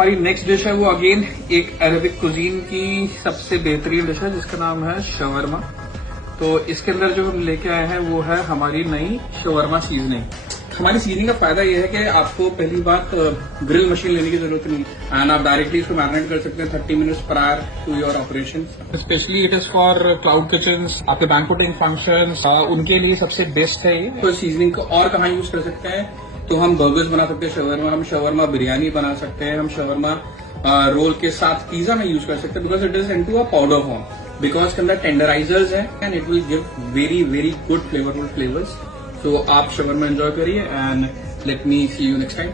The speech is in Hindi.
हमारी नेक्स्ट डिश है वो अगेन एक अरेबिक कुजीन की सबसे बेहतरीन डिश है जिसका नाम है शवरमा। तो इसके अंदर जो हम लेके आए हैं वो है हमारी नई शवरमा सीजनिंग। हमारी सीजनिंग का फायदा ये है कि आपको पहली बात ग्रिल मशीन लेने की जरूरत नहीं एंड आप डायरेक्टली इसको मैरिनेट कर सकते हैं 30 minutes prior to your operation. Specially it is for cloud kitchen, आपके बैंक्वेटिंग फंक्शंस, उनके लिए सबसे बेस्ट है ये। तो सीजनिंग को और कहाँ यूज कर सकते हैं, तो हम बर्गर्स बना सकते हैं शवरमा, हम शवरमा बिरयानी बना सकते हैं, हम शवरमा रोल के साथ पिज्जा में यूज कर सकते हैं because it is into a powder form, because के अंदर टेंडराइजर्स है and it will give very very good flavourful flavours. So आप शवरमा एंजॉय करिए and let me see you next time.